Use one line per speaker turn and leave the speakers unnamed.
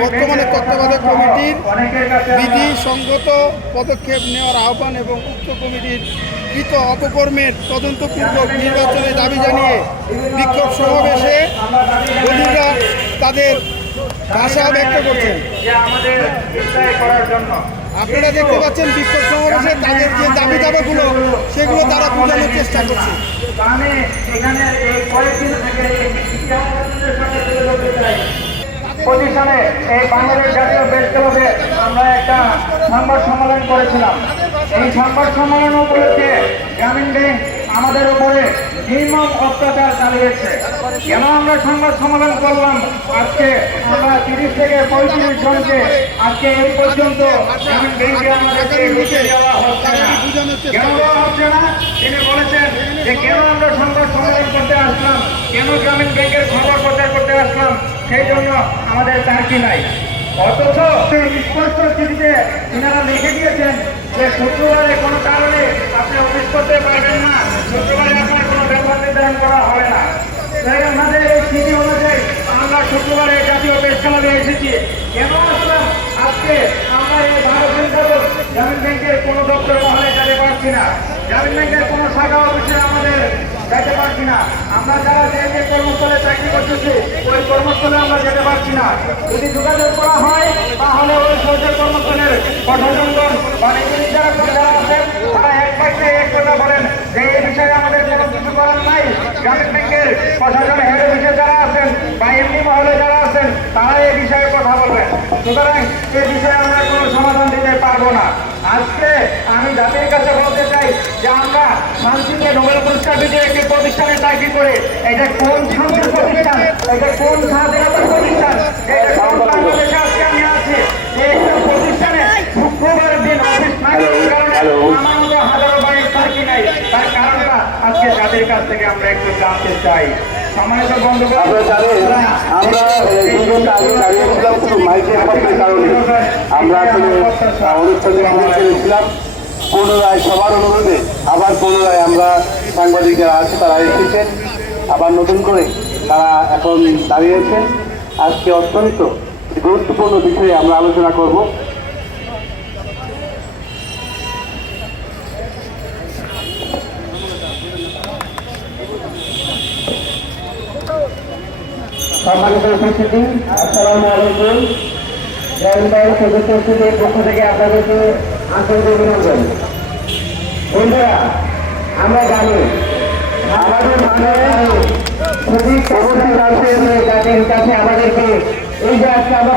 বর্তমানে তত্ত্বাবধায়ক কমিটির বিধি সঙ্গত পদক্ষেপ নেওয়ার আহ্বান এবং উক্ত কমিটির কৃত অপকর্মের তদন্তপূর্বক নির্বাচনের দাবি জানিয়ে বিক্ষোভ সমাবেশে বন্ধুরা তাদের ভাষা ব্যক্ত করছেন। আপনারা দেখতে পাচ্ছেন বিক্ষোভ সমাবেশে তাদের যে দাবি দাবাগুলো, সেগুলো তারা বোঝানোর চেষ্টা করছে।
পজিশনে এই বাংলাদেশ জাতীয় প্রেস ক্লাবে আমরা একটা সংবাদ সম্মেলন করেছিলাম। এই সংবাদ সম্মেলন উপলক্ষে গ্রামীণ ব্যাংক আমাদের উপরে নির্মম অত্যাচার চালিয়েছে। কেন আমরা সংবাদ সম্মেলন করলাম? আজকে আমরা তিরিশ থেকে পঁয়ত্রিশ জনকে আজকে এই পর্যন্ত গ্রামীণ ব্যাংকে আমাদেরকে ঢুকে দেওয়া হচ্ছে না। কেন দেওয়া হচ্ছে না? তিনি বলেছেন যে কেন আমরা সংবাদ সম্মেলন করতে আসলাম? কেন গ্রামীণ ব্যাংকের খবর প্রচার করতে আসলাম, সেই জন্য আমাদের চাকরি নাই। অথচ স্পষ্ট চিঠিতে তিনারা লিখে দিয়েছেন যে শুক্রবারে কোনো কারণে আপনি অফিস করতে পারবেন না, শুক্রবারে আপনার কোনো ব্যাপার নির্ধারণ করা হবে না। তাই আমাদের এই চিঠি অনুযায়ী আমরা শুক্রবারে জাতীয় প্রেস ক্লাবে এসেছি। কেন আসলাম? আজকে আমরা এই ভারত গ্রামীণ ব্যাংকের কোনো দপ্তর মহলে যেতে পারছি না। গ্রামীণ ব্যাংকের কোনো শাখা অফিসে আমাদের না আমরা যারা যে যে কর্মস্থলে চাকরি করতেছি, ওই কর্মস্থলে আমরা যেতে পারছি না। যদি যোগাযোগ করা হয়, তাহলে ওই সরকার কর্মস্থলের প্রশাসনগণ বা নিজের যারা যারা আছেন, তারা এক পাশে এক বলেন যে এই বিষয়ে আমাদের কোনো কিছু করার নাই। গ্রামীণ ব্যাংকের প্রশাসন হেড অফিসে যারা আছেন বা এমনি মহলে যারা আছেন তারা এই বিষয়ে কথা বলবেন। সুতরাং এই বিষয়ে আমরা সমাধান দিতে পারব না। আজকে আমি জাতির কাছে বলতে চাই যে আমরা শান্তিতে নোবেল পুরস্কার বিজয়ী একটি প্রতিষ্ঠানে চাকরি করে এটা কোন শান্তির প্রতিষ্ঠান? এটা কোন স্বাধীনতার প্রতিষ্ঠান? এটা কোন বাংলাদেশে আজকে আমি আছি। একটা প্রতিষ্ঠানে শুক্রবার দিন অফিস না কারণে আমার মতো হাজারো বাইক চাকরি নাই। তার কারণটা আজকে জাতির কাছ থেকে আমরা একটু জানতে চাই।
আপনারা জানেন, আমরা দাঁড়িয়েছিলাম শুধু মাইকের শব্দের কারণে। আমরা আসলে অনুষ্ঠানে আমরা ছিলাম পুনরায় সবার অনুরোধে, আবার পুনরায় আমরা সাংবাদিক যারা তারা এসেছেন। আবার নতুন করে তারা এখন দাঁড়িয়েছেন। আজকে অত্যন্ত গুরুত্বপূর্ণ বিষয়ে আমরা আলোচনা করব।
সম্মানিত উপস্থিতি, আসসালামু আলাইকুম। গ্রামীণ ব্যাংক সদস্য উপস্থিতির পক্ষ থেকে আপনাদেরকে আন্তরিক অভিনন্দন। বন্ধুরা, আমরা জানি, আমাদের মাননীয় সঠিক অবস্থান আছে জাতির কাছে আমাদেরকে এই যে আজকে আমরা